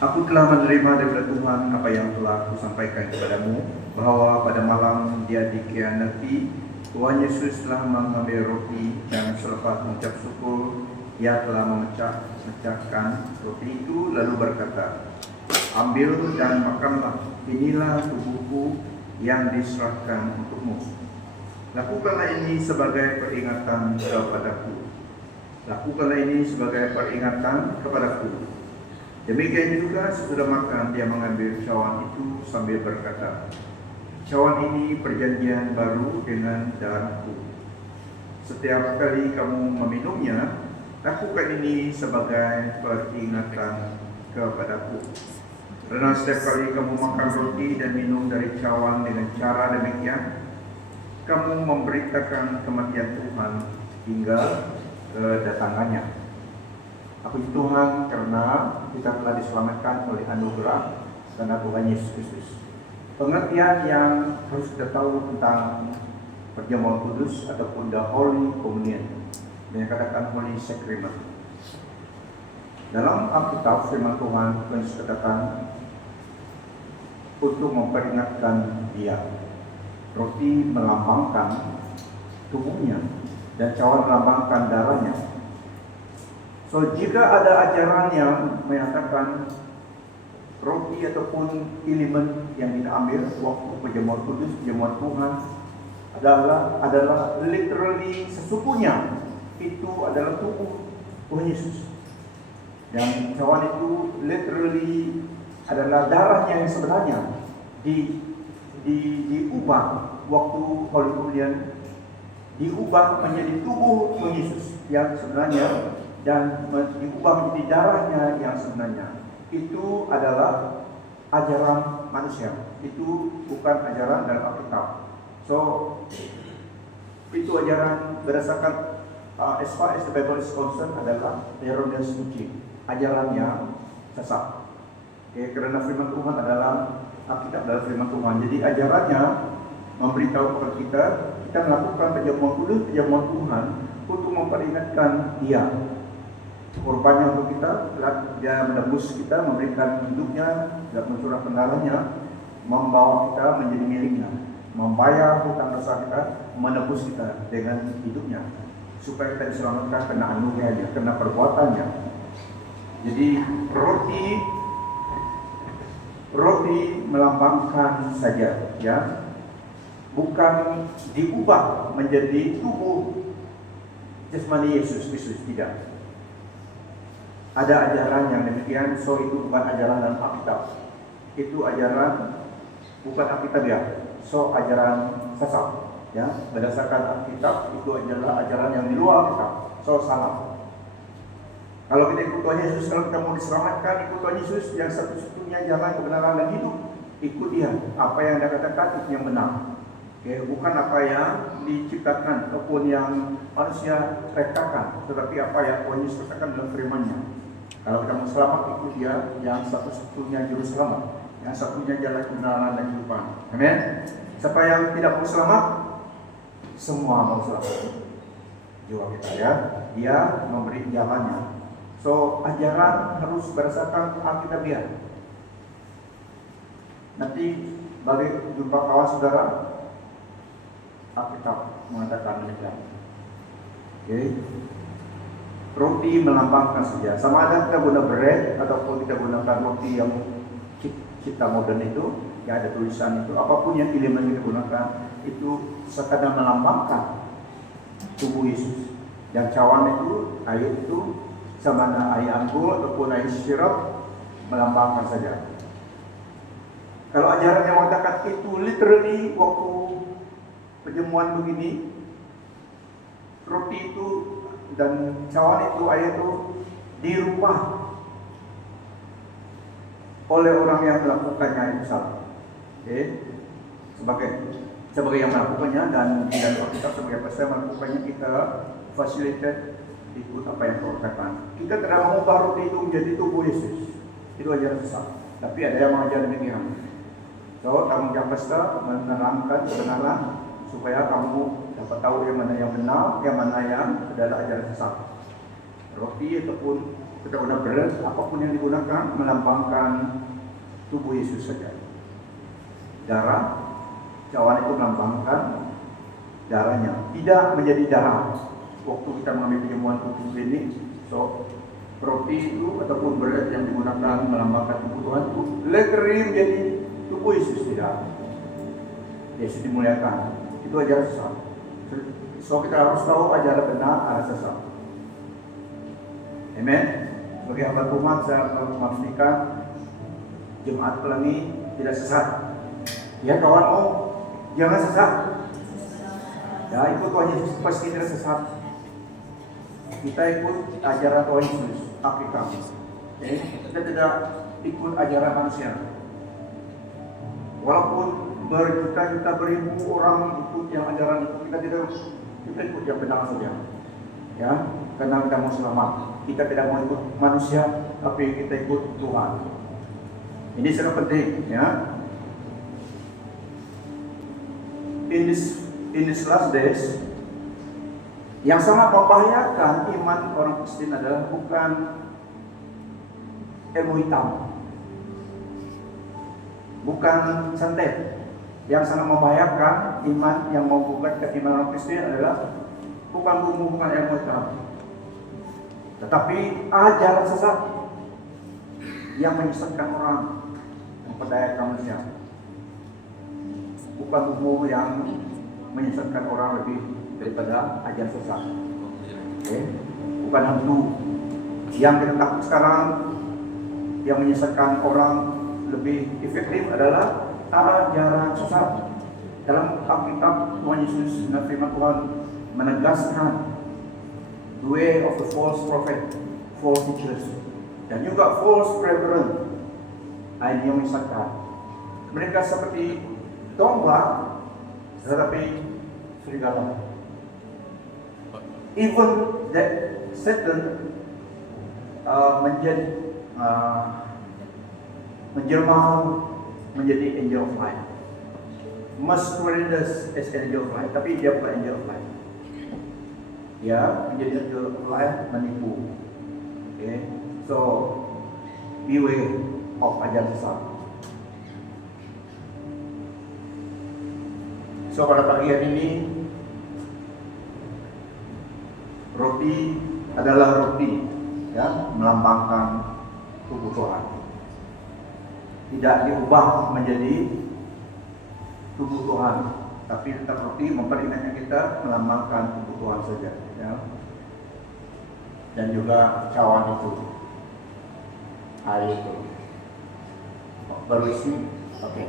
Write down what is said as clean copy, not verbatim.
Aku telah menerima daripada Tuhan apa yang telah kusampaikan kepadamu, bahwa pada malam dia dikhianati, Tuhan Yesus telah mengambil roti dan selepas mengucap syukur, ia telah memecahkan roti itu lalu berkata, "Ambil dan makanlah, inilah tubuhku yang diserahkan untukmu. Lakukanlah ini sebagai peringatan kepadaku. Lakukanlah ini sebagai peringatan kepadaku." Demikian juga sesudah makan dia mengambil cawan itu sambil berkata, "Cawan ini perjanjian baru dengan darahku. Setiap kali kamu meminumnya, lakukan ini sebagai peringatan kepadaku. Karena setiap kali kamu makan roti dan minum dari cawan dengan cara demikian, kamu memberitakan kematian Tuhan hingga kedatangannya." Puji Tuhan karena kita telah diselamatkan oleh anugerah karena Tuhan Yesus Kristus. Pengertian yang harus kita tahu tentang perjamuan kudus ataupun the Holy Communion, yang dikatakan Holy Sacrament. Dalam Alkitab firman Tuhan Yesus katakan untuk memperingatkan dia. Roti melambangkan tubuhnya dan cawan melambangkan darahnya. So, jika ada ajaran yang menyatakan roti ataupun elemen yang diambil waktu perjamuan kudus, perjamuan Tuhan adalah literally sesungguhnya itu adalah tubuh Tuhan Yesus. Dan cawan itu literally adalah darahnya yang sebenarnya diubah waktu Holy Communion, diubah menjadi tubuh Tuhan Yesus yang sebenarnya dan diubah menjadi darahnya yang sebenarnya. Itu adalah ajaran manusia. Itu bukan ajaran dalam Alkitab. So, itu ajaran berdasarkan as far as the Bible is concerned adalah erroneous teaching, ajaran yang sesat. Okay, karena firman Tuhan adalah Alkitab adalah firman Tuhan. Jadi ajarannya memberitahu kepada kita melakukan perjamuan kudus, perjamuan Tuhan untuk memperingatkan Dia. Korbannya untuk kita, dia menebus kita, memberikan hidupnya dan mencurahkan darahnya, membawa kita menjadi miliknya, membayar hutang dosa kita, menebus kita dengan hidupnya, supaya kita diselamatkan karena anugerahnya, karena perbuatannya. Jadi roti melambangkan saja, ya, bukan diubah menjadi tubuh jasmani Yesus Kristus, tidak. Ada ajaran yang demikian, so itu bukan ajaran dalam Alkitab. Itu ajaran bukan Alkitab, ya. So ajaran sesat, ya. Berdasarkan Alkitab itu adalah ajaran yang di luar Alkitab. So salah. Kalau kita ikut Tuhan Yesus, kalau kita mau diselamatkan, ikut Tuhan Yesus yang satu-satunya jalan kebenaran dan hidup. Ikut Dia. Apa yang Dia katakan itu yang benar. Okay, bukan apa yang diciptakan ataupun yang manusia rekakan, tetapi apa yang Tuhan Yesus katakan dalam firman-Nya. Kalau kita mau selamat, ikut Dia yang satu-satunya juru selamat, yang satunya jalan kebenaran dan kehidupan. Amin. Siapa yang tidak mau selamat, semua mau selamat. Jiwa kita, ya. Dia memberi jalannya. So ajaran harus berdasarkan Alkitab Dia. Nanti balik jumpa kawan saudara, Alkitab mengatakan demikian. Okay. Roti melambangkan saja. Sama ada kita guna bread ataupun kita gunakan roti yang kita modern itu, yang ada tulisan itu, apapun yang elemen kita gunakan itu sekadar melambangkan tubuh Yesus. Dan cawan itu, air itu, sama ada air anggur ataupun air sirup, melambangkan saja. Kalau ajaran yang mengatakan itu literally waktu perjamuan begini, roti itu dan cawan itu, air itu dirubah oleh orang yang melakukannya itu salah. Okay. Sebagai yang melakukannya dan kita sebagai pastor melakukannya, kita facilitate ikut apa yang Tuhan katakan. Kita tidak mengubah roti itu menjadi tubuh Yesus. Itu ajaran sesat. Tapi ada yang mengajar demikian. So, tanggung jawab pastor menerangkan kebenaran supaya kamu dapat tahu yang mana yang benar, yang mana yang adalah ajaran sesat. Roti ataupun kita guna beras, apapun yang digunakan melambangkan tubuh Yesus saja. Darah, cawan itu melambangkan darahnya, tidak menjadi darah. Waktu kita mengambil perjamuan kudus ini, so roti itu ataupun beras yang digunakan melambangkan tubuh Tuhan itu literally menjadi tubuh Yesus, tidak. Yesus dimuliakan. Itu ajaran sesat. So kita harus tahu ajaran benar, ajaran sesat. Amen. Sebagai hamba Tuhan, saya memastikan jemaat Pelangi tidak sesat. Ya kawan, jangan sesat. Ya, ikut Tuhan Yesus pasti tidak sesat. Kita ikut ajaran Tuhan Yesus, Afrika. Kita tidak ikut ajaran manusia. Walaupun berjuta-juta beribu orang ikut yang ajaran itu, kita ikut yang benar saja. Ya, karena kita mau selamat. Kita tidak mau ikut manusia, tapi kita ikut Tuhan. Ini sangat penting, ya. In this last days, yang sangat membahayakan iman orang Kristen adalah bukan ilmu hitam, bukan santet. Yang sangat membahayakan iman yang membuka iman orang Kristen adalah bukan ilmu hitam, tetapi ajaran sesat yang menyesatkan orang, memperdayakan manusia. Bukan umum yang menyesatkan orang lebih daripada ajaran sesat. Bukan hantu. Yang kita takut sekarang yang menyesatkan orang lebih efektif adalah ajaran sesat. Dalam Alkitab, Tuhan Yesus dan firman Tuhan menegaskan the way of the false prophet, false teachers, dan juga false brethren. Ini yang menyesatkan. Mereka seperti domba, tetapi serigala. Even that Satan menjelma menjadi angel of light, masquerades as angel of light, tapi dia bukan angel of light. Ya, menjadi angel of light, menipu. So beware of ajaran sesat. So pada pagi hari ini, roti adalah roti, ya, melambangkan tubuh Tuhan. Tidak diubah menjadi tubuh Tuhan, tapi tetap roti memperingatkan kita melambangkan tubuh Tuhan saja, ya. Dan juga cawan itu, air itu berisi, oke,